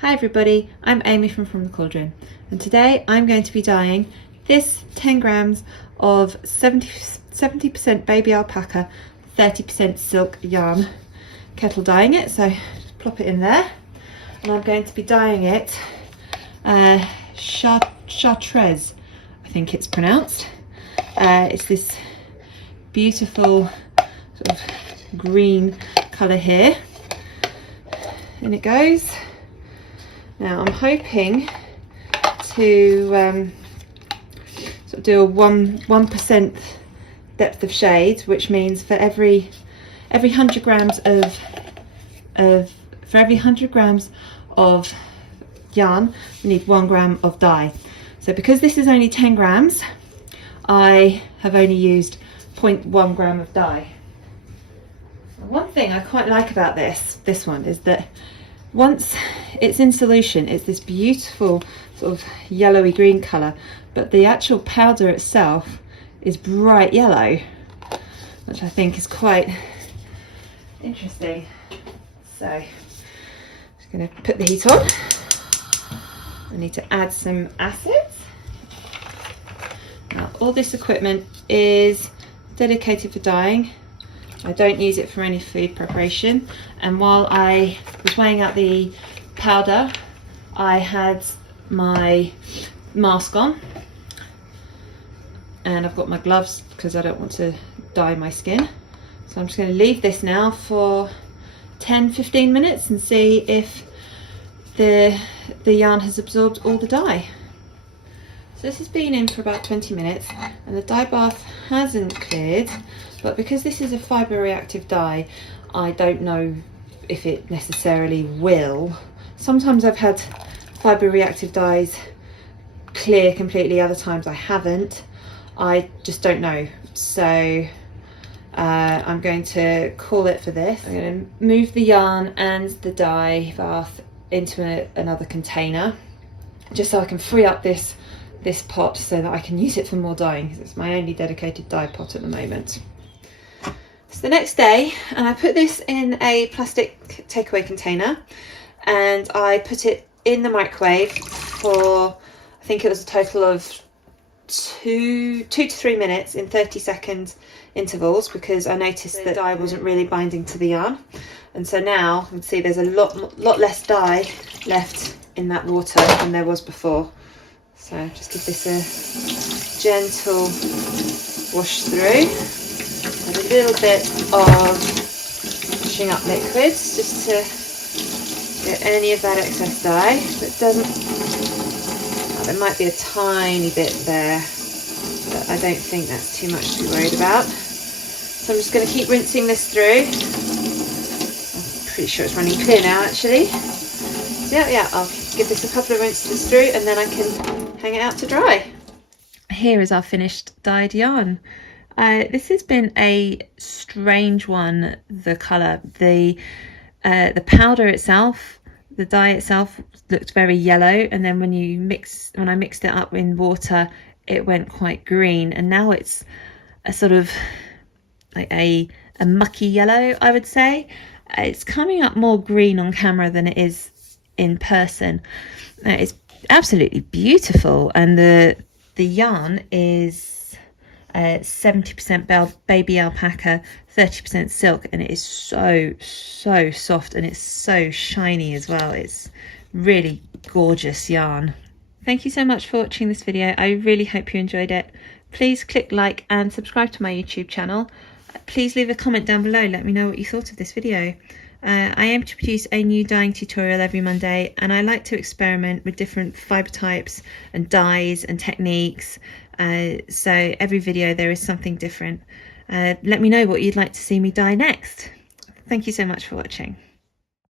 Hi everybody, I'm Amy from the Cauldron, and today I'm going to be dyeing this 10 grams of 70% baby alpaca, 30% silk yarn. Kettle dyeing it, so just plop it in there, and I'm going to be dyeing it Chartreuse, I think it's pronounced. It's this beautiful sort of green colour here, and it goes. Now I'm hoping to sort of do a 1% depth of shade, which means for every 100 grams of yarn, we need 1 gram of dye. So because this is only 10 grams, I have only used 0.1 gram of dye. One thing I quite like about this one is that once it's in solution, it's this beautiful sort of yellowy green colour, but the actual powder itself is bright yellow, which I think is quite interesting. So I'm just going to put the heat on. I need to add some acids. Now all this equipment is dedicated for dyeing. I don't use it for any food preparation, and while I was weighing out the powder, I had my mask on, and I've got my gloves because I don't want to dye my skin. So I'm just going to leave this now for 10-15 minutes and see if the yarn has absorbed all the dye. So this has been in for about 20 minutes and the dye bath hasn't cleared, but because this is a fibre reactive dye, I don't know if it necessarily will. Sometimes I've had fibre reactive dyes clear completely, other times I haven't. I just don't know. So I'm going to call it for this. I'm going to move the yarn and the dye bath into another container, just so I can free up this pot so that I can use it for more dyeing, because it's my only dedicated dye pot at the moment. It's the next day, and I put this in a plastic takeaway container, and I put it in the microwave for, I think it was a total of 2 to 3 minutes in 30-second intervals, because I noticed that dye wasn't really binding to the yarn. And so now you can see there's a lot less dye left in that water than there was before. So just give this a gentle wash through, and a little bit of washing up liquids just to get any of that excess dye. But there might be a tiny bit there, but I don't think that's too much to be worried about. So I'm just going to keep rinsing this through. I'm pretty sure it's running clear now actually. So yeah, I'll give this a couple of rinses through and then I can hang it out to dry. Here is our finished dyed yarn. This has been a strange one, the colour. The powder itself, the dye itself looked very yellow, and then when I mixed it up in water, it went quite green, and now it's a sort of like a mucky yellow, I would say. It's coming up more green on camera than it is in person. It's absolutely beautiful, and the yarn is 70% baby alpaca, 30% silk, and it is so soft, and it's so shiny as well. It's really gorgeous yarn. Thank you so much for watching this video. I really hope you enjoyed it. Please click like and subscribe to my YouTube channel. Please leave a comment down below, let me know what you thought of this video. I aim to produce a new dyeing tutorial every Monday, and I like to experiment with different fibre types and dyes and techniques. So every video there is something different. Let me know what you'd like to see me dye next. Thank you so much for watching.